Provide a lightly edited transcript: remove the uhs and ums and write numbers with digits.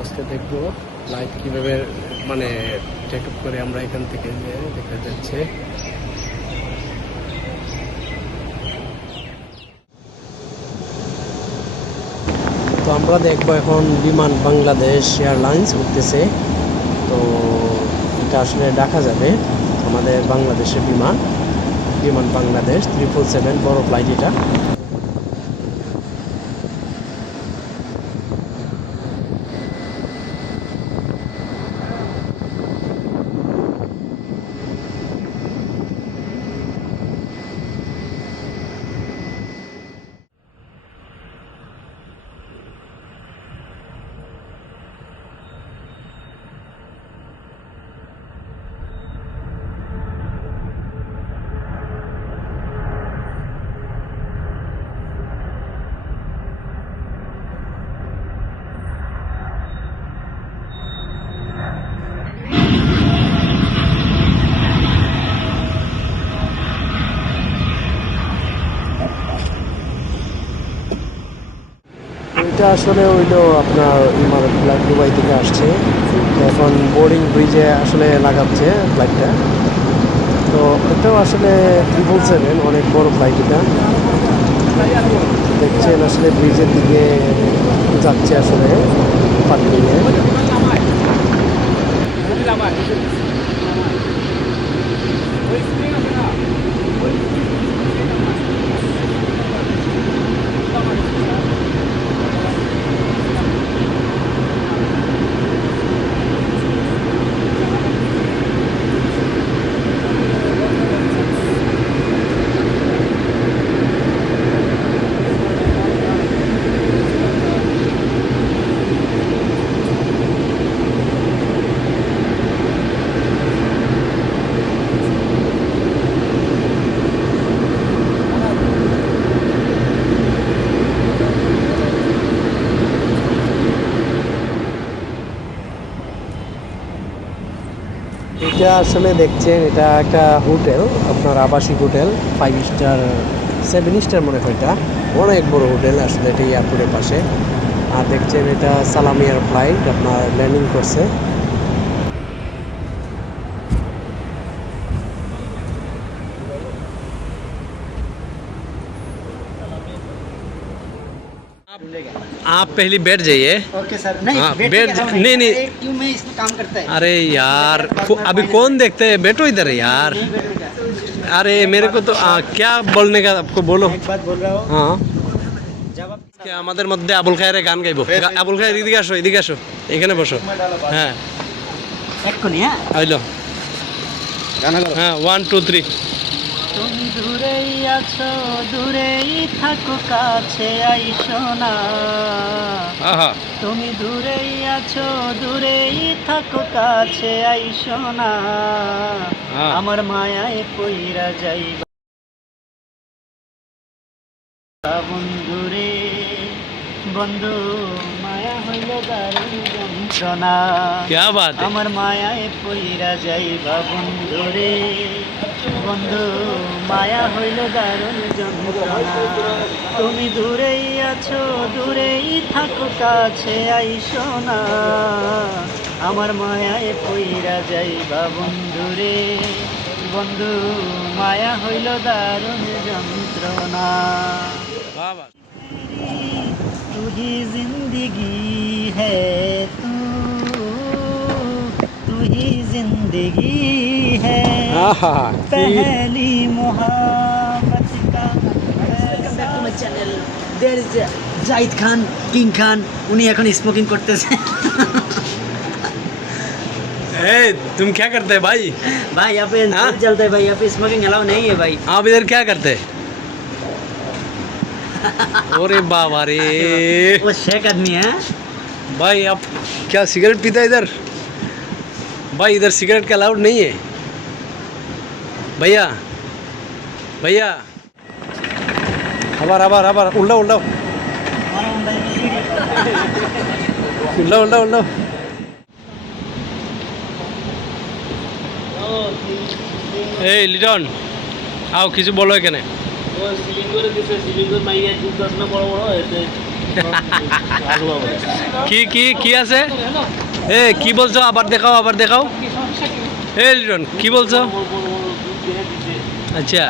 আজকে দেখবো লাইভ কিভাবে মানে টেক আপ করে আমরা এখান থেকে দেখা যাচ্ছে। তো আমরা দেখবো এখন বিমান বাংলাদেশ এয়ারলাইন্স উঠতেছে। তো এটা আসলে দেখা যাবে আমাদের বাংলাদেশের বিমান বাংলাদেশ 777 বড় ফ্লাইট এটা। এটা আসলে হইলো আপনার ইমারত ফ্লাইট দুবাই থেকে আসছে, এখন বোর্ডিং ব্রিজে আসলে লাগাচ্ছে ফ্লাইটটা। তো এটাও আসলে 777 অনেক বড় ফ্লাইট এটা। দেখছেন আসলে ব্রিজের দিকে যাচ্ছে আসলে পার্কিংয়ে। এটা আসলে দেখছেন এটা একটা হোটেল, আপনার আবাসিক হোটেল, 5 স্টার 7 স্টার মনে হয়। এটা অনেক বড় হোটেল আসলে, এটা এয়ারপোর্টের পাশে। আর দেখছেন এটা সালাম এয়ার ফ্লাইট আপনার ল্যান্ডিং করছে। आप पहले बैठ जाइए। Okay sir. नहीं हाँ, बैठ बैठ नहीं नहीं क्यों मैं इसमें काम करता है। अरे यार अभी कौन देखते हैं, बैठो इधर यार। नहीं बैठूंगा। अरे मेरे को तो क्या बोलने का आपको बोलो। एक बात बोल रहा हूँ, हाँ जब आप কে আমাদের মধ্যে আবুল খায়ের গান গাইবো। আবুল খায়ের এদিকে আসো এখানে বসো। হ্যাঁ এক্ষুনি হ্যাঁ আইলো হ্যাঁ 1 2 3। তুমি দূরেই আছো দূরেই থাকো কাছে আইসো না। আহা তুমি দূরেই আছো দূরেই থাকো কাছে আইসো না। হ্যাঁ। আমার মায়ায় পইরা যাইবা বন্ধুরে বন্ধু মায়া হইল দারুণ যন্ত্রণা। क्या बात है। আমার মায়ায় পইরা যাইবা বন্ধুরে বন্ধু মায়া হইল দারুণ যন্ত্রণা। তুমি দূরেই আছো দূরেই থাকো কাছে আইসো না। আমার মায়ায় পইরা যাইবা বন্ধুরে বন্ধু মায়া হইল দারুণ যন্ত্রণা। वाह वाह। तू ही जिंदगी है तू ही जिंदगी है। आहा पहली मोहब्बत का channel there is Zahid Khan king Khan, উনি এখন স্মোকিং করতেছে। ए तुम क्या करते हैं भाई। भाई यहाँ पे हाँ? चलता है भाई, यहाँ पे स्मोकिंग अलाउ नहीं है भाई। आप इधर क्या करते हैं। अरे बाबा रे वो शेख आदमी है। भाई आप क्या सिगरेट पीते हैं इधर। भाई इधर सिगरेट का अलाउड नहीं है भैया भैया। আবার আবার আবার উল্টাও উল্টাও উল্টাও উল্টাও উল্টাও। এই লিটন আও কিছু বলো এখানে। সিলিং করে দিছে, সিলিং করে মাইয়া 10 না বড় বড় হয়েছে। কি কি কি আছে? এ কি বলছো? আবার দেখাও, আবার দেখাও। এ লিটন কি বলছো? আচ্ছা